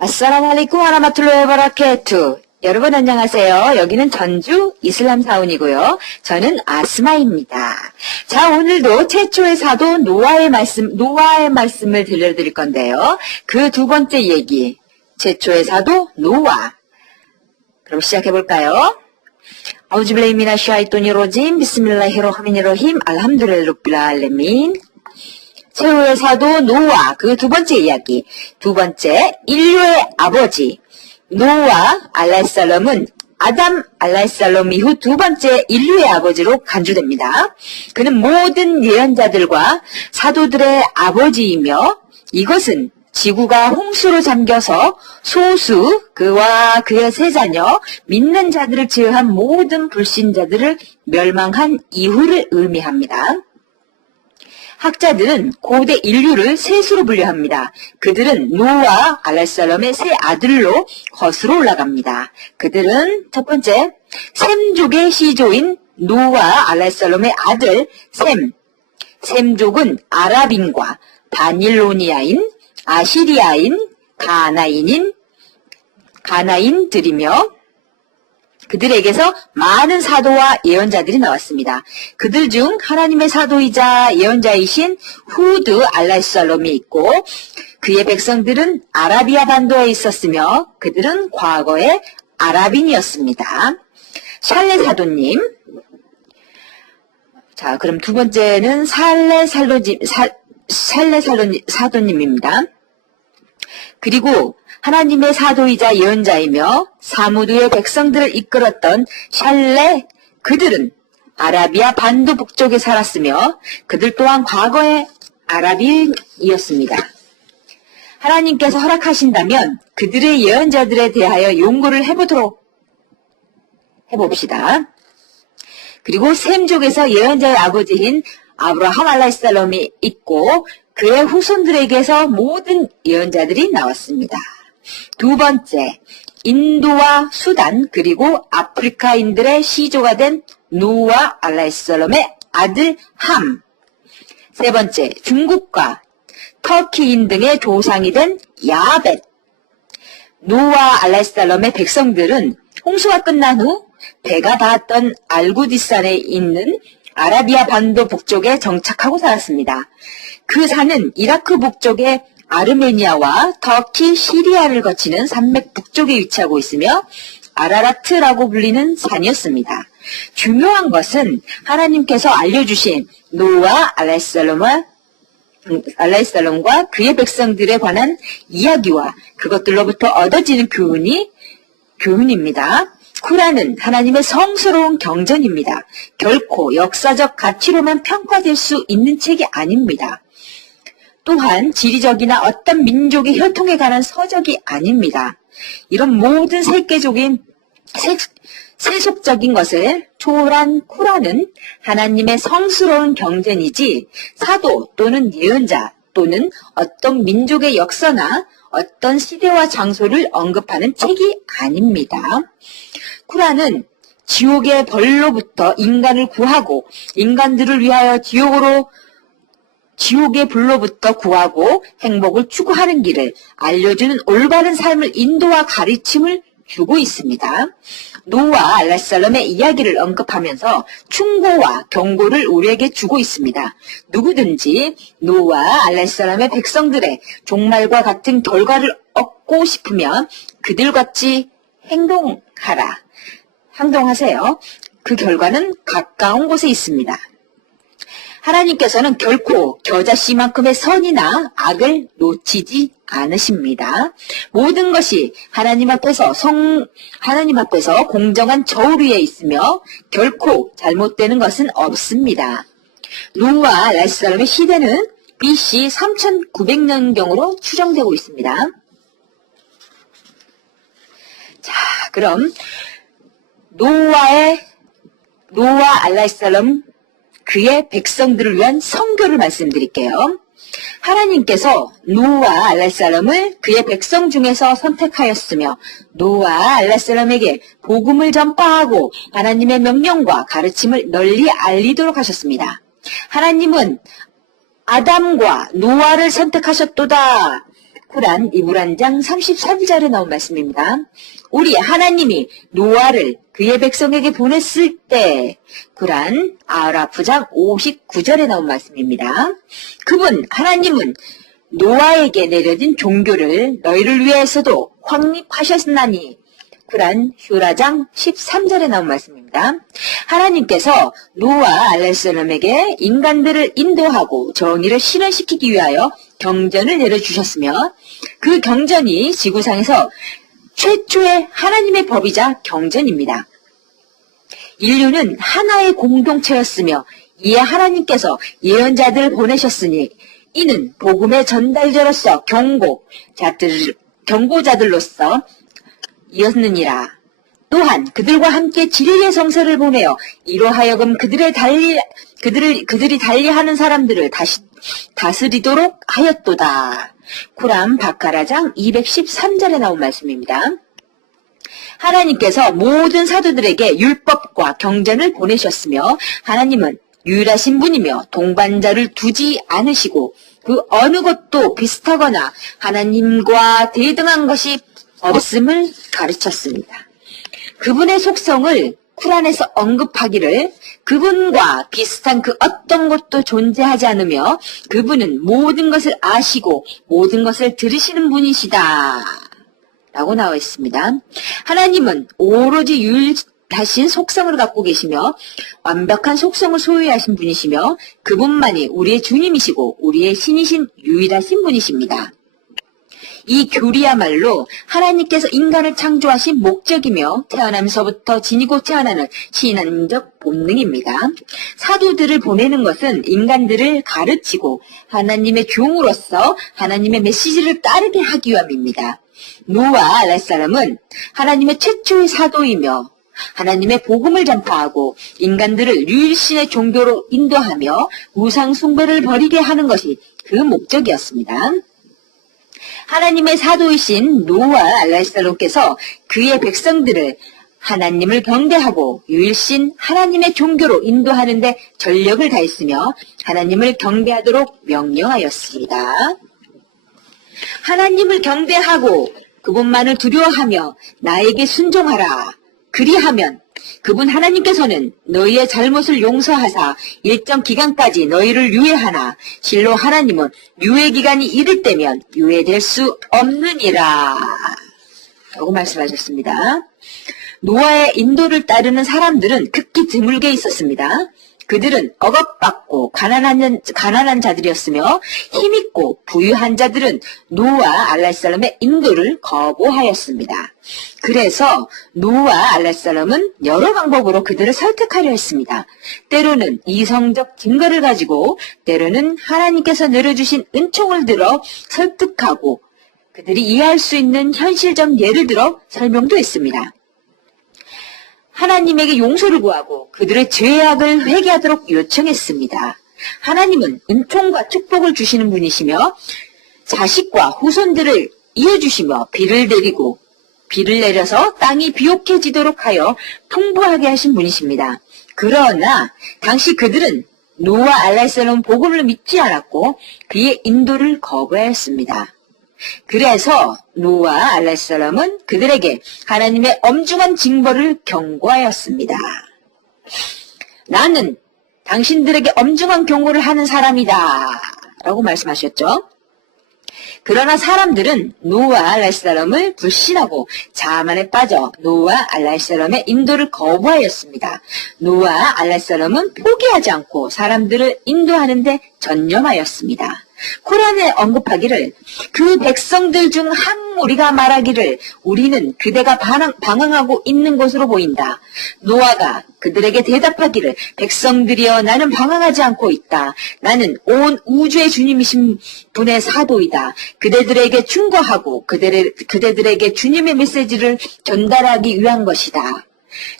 아싸라무알레이쿰 와라마툴로히 바라케투. 여러분 안녕하세요. 여기는 전주 이슬람 사원이고요. 저는 아스마입니다. 자, 오늘도 최초의 사도 노아의 말씀을 들려드릴 건데요. 그 두 번째 얘기, 최초의 사도 노아. 그럼 시작해볼까요? 아우즈빌라히 미나sh 샤이토니로짐 비스밀라히르하마니르라힘 알함두릴라히 rabbil 알레민. 최후의 사도 노아, 그 두 번째 이야기. 두 번째, 인류의 아버지 노아 알라이살럼은 아담 알라이살럼 이후 두 번째 인류의 아버지로 간주됩니다. 그는 모든 예언자들과 사도들의 아버지이며, 이것은 지구가 홍수로 잠겨서 소수, 그와 그의 세 자녀, 믿는 자들을 제외한 모든 불신자들을 멸망한 이후를 의미합니다. 학자들은 고대 인류를 셋으로 분류합니다. 그들은 노아 알라이살럼의 세 아들로 거슬러 올라갑니다. 그들은 첫 번째, 셈족의 시조인 노아 알라이살럼의 아들 셈. 셈족은 아랍인과 바닐로니아인, 아시리아인, 가나인들이며 그들에게서 많은 사도와 예언자들이 나왔습니다. 그들 중 하나님의 사도이자 예언자이신 후드 알라이살럼이 있고, 그의 백성들은 아라비아 반도에 있었으며 그들은 과거에 아랍인이었습니다. 샬레 사도님. 자, 그럼 두 번째는 샬레 사도님입니다. 그리고 하나님의 사도이자 예언자이며 사무드의 백성들을 이끌었던 샬레, 그들은 아라비아 반도 북쪽에 살았으며 그들 또한 과거에 아랍인이었습니다. 하나님께서 허락하신다면 그들의 예언자들에 대하여 용고를 해봅시다. 그리고 셈족에서 예언자의 아버지인 아브라함 알라이살럼이 있고 그의 후손들에게서 모든 예언자들이 나왔습니다. 두 번째, 인도와 수단 그리고 아프리카인들의 시조가 된 노아 알라이살럼의 아들 함. 세 번째, 중국과 터키인 등의 조상이 된 야벳. 노아 알라이살럼의 백성들은 홍수가 끝난 후 배가 닿았던 알구디산에 있는 아라비아 반도 북쪽에 정착하고 살았습니다. 그 산은 이라크 북쪽의 아르메니아와 터키, 시리아를 거치는 산맥 북쪽에 위치하고 있으며 아라라트라고 불리는 산이었습니다. 중요한 것은 하나님께서 알려주신 노아 알라이살럼과 그의 백성들에 관한 이야기와 그것들로부터 얻어지는 교훈입니다. 쿠란은 하나님의 성스러운 경전입니다. 결코 역사적 가치로만 평가될 수 있는 책이 아닙니다. 또한 지리적이나 어떤 민족의 혈통에 관한 서적이 아닙니다. 이런 모든 세속적인 것을 초월한 쿠란은 하나님의 성스러운 경전이지 사도 또는 예언자 또는 어떤 민족의 역사나 어떤 시대와 장소를 언급하는 책이 아닙니다. 쿠란은 지옥의 벌로부터 인간을 구하고 인간들을 위하여 지옥의 불로부터 구하고 행복을 추구하는 길을 알려주는 올바른 삶을 인도와 가르침을 주고 있습니다. 노아 알라이살럼의 이야기를 언급하면서 충고와 경고를 우리에게 주고 있습니다. 누구든지 노아 알라이살럼의 백성들의 종말과 같은 결과를 얻고 싶으면 그들같이 행동하세요. 그 결과는 가까운 곳에 있습니다. 하나님께서는 결코 겨자씨만큼의 선이나 악을 놓치지 않으십니다. 모든 것이 하나님 앞에서 공정한 저울 위에 있으며 결코 잘못되는 것은 없습니다. 노아 알라이살럼의 시대는 BC 3900년경으로 추정되고 있습니다. 자, 그럼 노아 알라이살럼 그의 백성들을 위한 선교를 말씀드릴게요. 하나님께서 노아 알라이살럼을 그의 백성 중에서 선택하였으며 노아 알라이살럼에게 복음을 전파하고 하나님의 명령과 가르침을 널리 알리도록 하셨습니다. 하나님은 아담과 노아를 선택하셨도다. 쿠란 이불 장 33절에 나온 말씀입니다. 우리 하나님이 노아를 그의 백성에게 보냈을 때, 쿠란 아라프 장 59절에 나온 말씀입니다. 하나님은 노아에게 내려진 종교를 너희를 위해서도 확립하셨나니, 쿠란 휴라장 13절에 나온 말씀입니다. 하나님께서 노아 알레살람에게 인간들을 인도하고 정의를 실현시키기 위하여 경전을 내려주셨으며, 그 경전이 지구상에서 최초의 하나님의 법이자 경전입니다. 인류는 하나의 공동체였으며 이에 하나님께서 예언자들을 보내셨으니 이는 복음의 전달자로서 경고자들로서 이었느니라. 또한 그들과 함께 진리의 성서를 보내어 이로 하여금 그들이 달리하는 사람들을 다스리도록 하였도다. 쿠란 바카라장 213절에 나온 말씀입니다. 하나님께서 모든 사도들에게 율법과 경전을 보내셨으며 하나님은 유일하신 분이며 동반자를 두지 않으시고 그 어느 것도 비슷하거나 하나님과 대등한 것이 없음을 가르쳤습니다. 그분의 속성을 쿠란에서 언급하기를 그분과 비슷한 그 어떤 것도 존재하지 않으며 그분은 모든 것을 아시고 모든 것을 들으시는 분이시다 라고 나와 있습니다. 하나님은 오로지 유일하신 속성을 갖고 계시며 완벽한 속성을 소유하신 분이시며 그분만이 우리의 주님이시고 우리의 신이신 유일하신 분이십니다. 이 교리야말로 하나님께서 인간을 창조하신 목적이며 태어나면서부터 지니고 태어나는 신앙적 본능입니다. 사도들을 보내는 것은 인간들을 가르치고 하나님의 종으로서 하나님의 메시지를 따르게 하기 위함입니다. 노아 알랄사람은 하나님의 최초의 사도이며 하나님의 복음을 전파하고 인간들을 유일신의 종교로 인도하며 우상 숭배를 버리게 하는 것이 그 목적이었습니다. 하나님의 사도이신 노아 알랄살롬께서 그의 백성들을 하나님을 경배하고 유일신 하나님의 종교로 인도하는 데 전력을 다했으며 하나님을 경배하도록 명령하였습니다. 하나님을 경배하고 그분만을 두려워하며 나에게 순종하라. 그리하면 그분 하나님께서는 너희의 잘못을 용서하사 일정 기간까지 너희를 유예하나 실로 하나님은 유예 기간이 이를 때면 유예될 수 없느니라 라고 말씀하셨습니다. 노아의 인도를 따르는 사람들은 극히 드물게 있었습니다. 그들은 억압받고 가난한 자들이었으며 힘있고 부유한 자들은 노아 알랄살람의 인도를 거부하였습니다. 그래서 노아 알랄살람은 여러 방법으로 그들을 설득하려 했습니다. 때로는 이성적 증거를 가지고 때로는 하나님께서 내려주신 은총을 들어 설득하고 그들이 이해할 수 있는 현실적 예를 들어 설명도 했습니다. 하나님에게 용서를 구하고 그들의 죄악을 회개하도록 요청했습니다. 하나님은 은총과 축복을 주시는 분이시며 자식과 후손들을 이어주시며 비를 내려서 땅이 비옥해지도록 하여 풍부하게 하신 분이십니다. 그러나 당시 그들은 노아 알랄살롬 복음을 믿지 않았고 그의 인도를 거부하였습니다. 그래서 노아 알랄살람은 그들에게 하나님의 엄중한 징벌을 경고하였습니다. 나는 당신들에게 엄중한 경고를 하는 사람이다 라고 말씀하셨죠. 그러나 사람들은 노아 알랄살람을 불신하고 자만에 빠져 노아 알랄살람의 인도를 거부하였습니다. 노아 알랄살람은 포기하지 않고 사람들을 인도하는 데 전념하였습니다. 쿠란에 언급하기를 그 백성들 중 한 무리가 말하기를 우리는 그대가 방황하고 있는 것으로 보인다. 노아가 그들에게 대답하기를 백성들이여 나는 방황하지 않고 있다. 나는 온 우주의 주님이신 분의 사도이다. 그대들에게 충고하고 그대들에게 주님의 메시지를 전달하기 위한 것이다.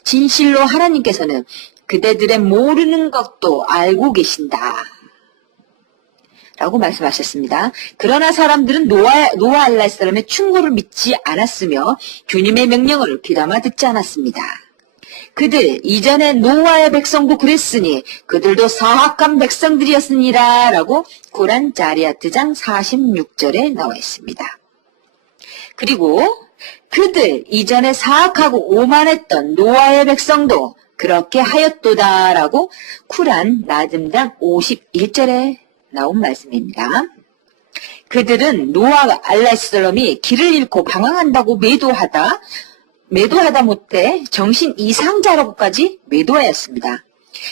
진실로 하나님께서는 그대들의 모르는 것도 알고 계신다. 라고 말씀하셨습니다. 그러나 사람들은 노아 알랄살람의 충고를 믿지 않았으며 주님의 명령을 귀담아 듣지 않았습니다. 그들 이전에 노아의 백성도 그랬으니 그들도 사악한 백성들이었으니라 라고 구란 자리아트장 46절에 나와 있습니다. 그리고 그들 이전에 사악하고 오만했던 노아의 백성도 그렇게 하였도다 라고 쿠란 나즘장 51절에 나온 말씀입니다. 그들은 노아와 알라이슬람이 길을 잃고 방황한다고 매도하다 못해 정신 이상자라고까지 매도하였습니다.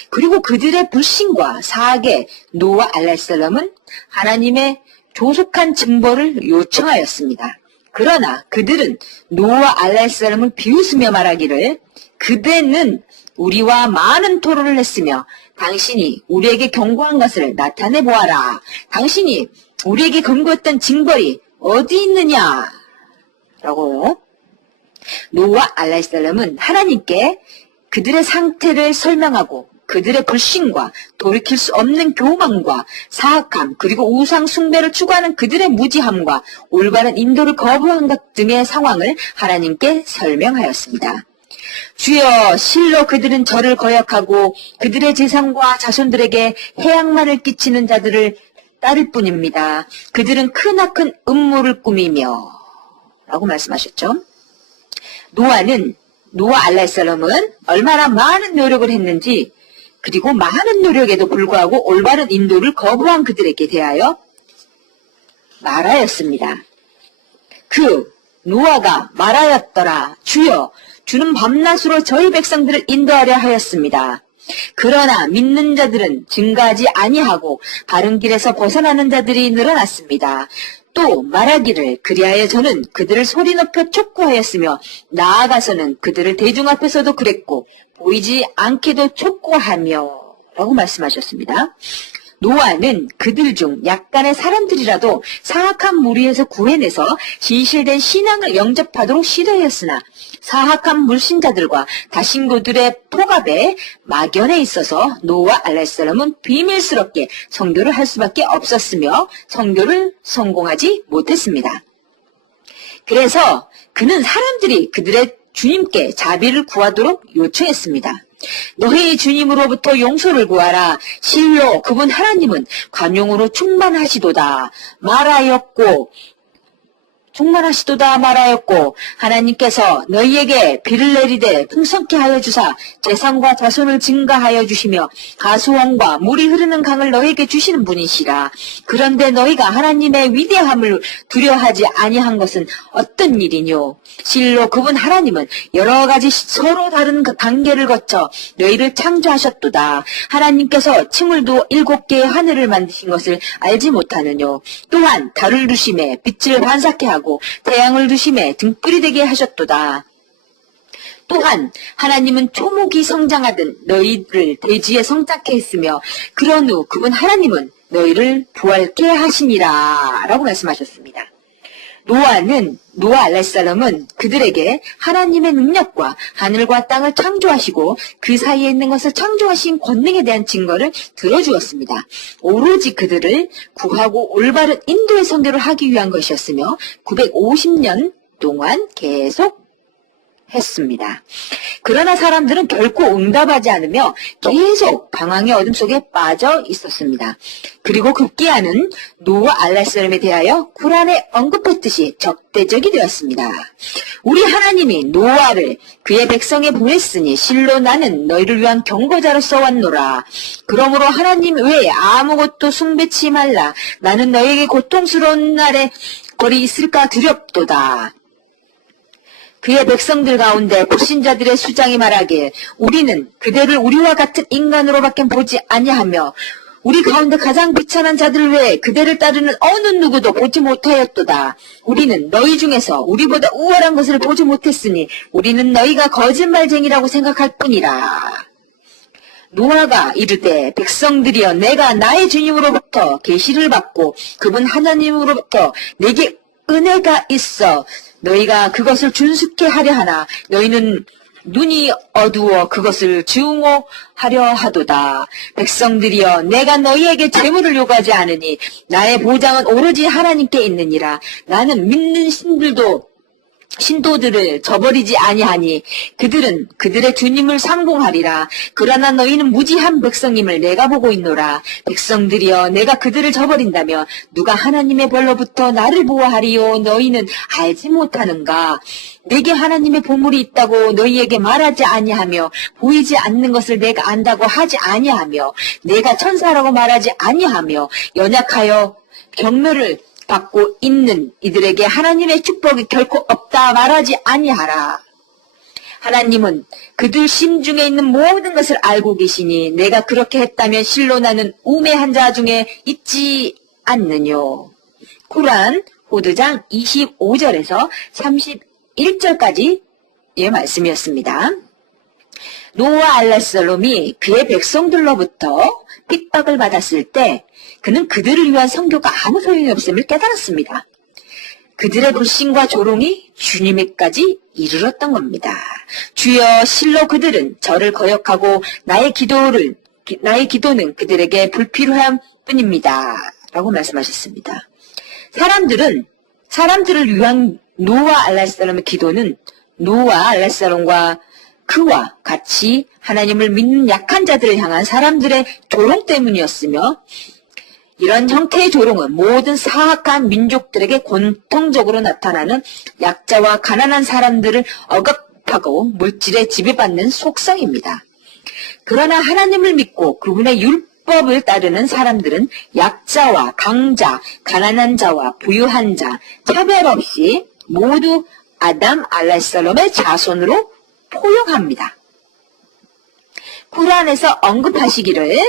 그리고 그들의 불신과 사악에 노아 알라이슬람은 하나님의 조속한 징벌을 요청하였습니다. 그러나 그들은 노아 알라이슬람을 비웃으며 말하기를 그대는 우리와 많은 토론을 했으며 당신이 우리에게 경고한 것을 나타내 보아라. 당신이 우리에게 권고했던 징벌이 어디 있느냐? 라고 노아 알라이살람은 하나님께 그들의 상태를 설명하고 그들의 불신과 돌이킬 수 없는 교만과 사악함 그리고 우상 숭배를 추구하는 그들의 무지함과 올바른 인도를 거부한 것 등의 상황을 하나님께 설명하였습니다. 주여 실로 그들은 저를 거역하고 그들의 재산과 자손들에게 해악만을 끼치는 자들을 따를 뿐입니다. 그들은 크나큰 음모를 꾸미며 라고 말씀하셨죠. 노아 알라이살람은 얼마나 많은 노력을 했는지 그리고 많은 노력에도 불구하고 올바른 인도를 거부한 그들에게 대하여 말하였습니다. 노아가 말하였더라. 주여 주는 밤낮으로 저희 백성들을 인도하려 하였습니다. 그러나 믿는 자들은 증가하지 아니하고 바른 길에서 벗어나는 자들이 늘어났습니다. 또 말하기를 그리하여 저는 그들을 소리 높여 촉구하였으며 나아가서는 그들을 대중 앞에서도 그랬고 보이지 않게도 촉구하며 라고 말씀하셨습니다. 노아는 그들 중 약간의 사람들이라도 사악한 무리에서 구해내서 진실된 신앙을 영접하도록 시도하였으나 사악한 불신자들과 다신교들의 포갑에 막연해 있어서 노아 알라이살람은 비밀스럽게 선교를 할 수밖에 없었으며 선교를 성공하지 못했습니다. 그래서 그는 사람들이 그들의 주님께 자비를 구하도록 요청했습니다. 너희 주님으로부터 용서를 구하라. 실로 그분 하나님은 관용으로 충만하시도다 말하였고 하나님께서 너희에게 비를 내리되 풍성케 하여 주사 재산과 자손을 증가하여 주시며 가수원과 물이 흐르는 강을 너희에게 주시는 분이시라. 그런데 너희가 하나님의 위대함을 두려워하지 아니한 것은 어떤 일이뇨? 실로 그분 하나님은 여러 가지 서로 다른 그 단계를 거쳐 너희를 창조하셨도다. 하나님께서 층을도 7개의 하늘을 만드신 것을 알지 못하느뇨? 또한 달을 두심에 빛을 반사케 하고 태양을 두심에 등불이 되게 하셨도다. 또한 하나님은 초목이 성장하듯 너희를 대지에 성장케 했으며 그런 후 그분 하나님은 너희를 부활케 하시니라 라고 말씀하셨습니다. 노아 알라이살람은 그들에게 하나님의 능력과 하늘과 땅을 창조하시고 그 사이에 있는 것을 창조하신 권능에 대한 증거를 들어주었습니다. 오로지 그들을 구하고 올바른 인도의 선교를 하기 위한 것이었으며 950년 동안 계속 했습니다. 그러나 사람들은 결코 응답하지 않으며 계속 방황의 어둠 속에 빠져 있었습니다. 그리고 급기야는 노아 알라이살람에 대하여 쿠란에 언급했듯이 적대적이 되었습니다. 우리 하나님이 노아를 그의 백성에 보냈으니 실로 나는 너희를 위한 경고자로서 왔노라. 그러므로 하나님 외에 아무것도 숭배치 말라. 나는 너희에게 고통스러운 날에 거리 있을까 두렵도다. 그의 백성들 가운데 불신자들의 수장이 말하기에 우리는 그대를 우리와 같은 인간으로밖에 보지 아니하며 우리 가운데 가장 비천한 자들 외에 그대를 따르는 어느 누구도 보지 못하였도다. 우리는 너희 중에서 우리보다 우월한 것을 보지 못했으니 우리는 너희가 거짓말쟁이라고 생각할 뿐이라. 노아가 이르되 백성들이여 내가 나의 주님으로부터 계시를 받고 그분 하나님으로부터 내게 은혜가 있어 너희가 그것을 준수케 하려 하나 너희는 눈이 어두워 그것을 증오하려 하도다. 백성들이여 내가 너희에게 재물을 요구하지 않으니 나의 보장은 오로지 하나님께 있느니라. 나는 믿는 신들도 신도들을 저버리지 아니하니 그들은 그들의 주님을 상봉하리라. 그러나 너희는 무지한 백성임을 내가 보고 있노라. 백성들이여 내가 그들을 저버린다며 누가 하나님의 벌로부터 나를 보호하리요. 너희는 알지 못하는가. 내게 하나님의 보물이 있다고 너희에게 말하지 아니하며 보이지 않는 것을 내가 안다고 하지 아니하며 내가 천사라고 말하지 아니하며 연약하여 경멸을 받고 있는 이들에게 하나님의 축복이 결코 없다 말하지 아니하라. 하나님은 그들 심중에 있는 모든 것을 알고 계시니 내가 그렇게 했다면 실로 나는 우매한 자 중에 있지 않느뇨. 쿠란 호드장 25절에서 31절까지 의 말씀이었습니다. 노아 알라살롬이 그의 백성들로부터 핍박을 받았을 때 그는 그들을 위한 선교가 아무 소용이 없음을 깨달았습니다. 그들의 불신과 조롱이 주님에까지 이르렀던 겁니다. 주여 실로 그들은 저를 거역하고 나의 기도는 그들에게 불필요한 뿐입니다. 라고 말씀하셨습니다. 사람들을 위한 노아 알라살롬의 기도는 노아 알라살롬과 그와 같이 하나님을 믿는 약한 자들을 향한 사람들의 조롱 때문이었으며 이런 형태의 조롱은 모든 사악한 민족들에게 공통적으로 나타나는 약자와 가난한 사람들을 억압하고 물질에 지배받는 속성입니다. 그러나 하나님을 믿고 그분의 율법을 따르는 사람들은 약자와 강자, 가난한 자와 부유한 자, 차별 없이 모두 아담 알라살롬의 자손으로 포용합니다. 쿠란에서 언급하시기를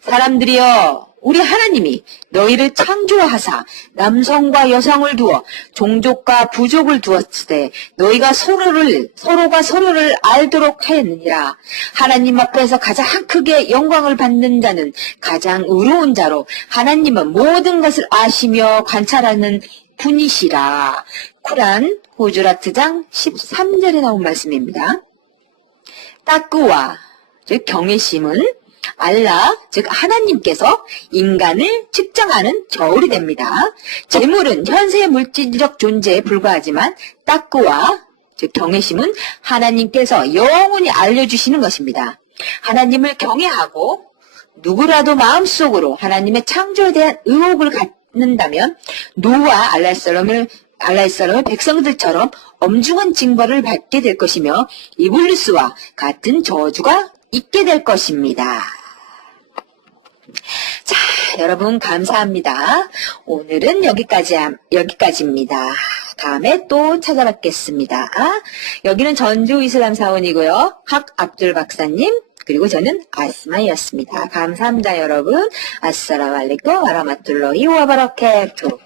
사람들이여 우리 하나님이 너희를 창조하사 남성과 여성을 두어 종족과 부족을 두었을 때 너희가 서로가 서로를 알도록 하였느니라. 하나님 앞에서 가장 크게 영광을 받는 자는 가장 의로운 자로 하나님은 모든 것을 아시며 관찰하는 분이시라. 쿠란 호주라트장 13절에 나온 말씀입니다. 따끄와 즉 경외심은 알라, 즉 하나님께서 인간을 측정하는 저울이 됩니다. 재물은 현세의 물질적 존재에 불과하지만 따끄와, 즉 경외심은 하나님께서 영원히 알려주시는 것입니다. 하나님을 경외하고 누구라도 마음속으로 하나님의 창조에 대한 의혹을 갖는다면 노아 알라살롬의 백성들처럼 엄중한 징벌을 받게 될 것이며 이블리스와 같은 저주가 있게 될 것입니다. 자, 여러분 감사합니다. 오늘은 여기까지입니다. 다음에 또 찾아뵙겠습니다. 여기는 전주 이슬람 사원이고요. 학 압둘 박사님 그리고 저는 아스마이였습니다. 감사합니다, 여러분. 아스살라무 알레이쿰 와라마툴라히 와바라카투.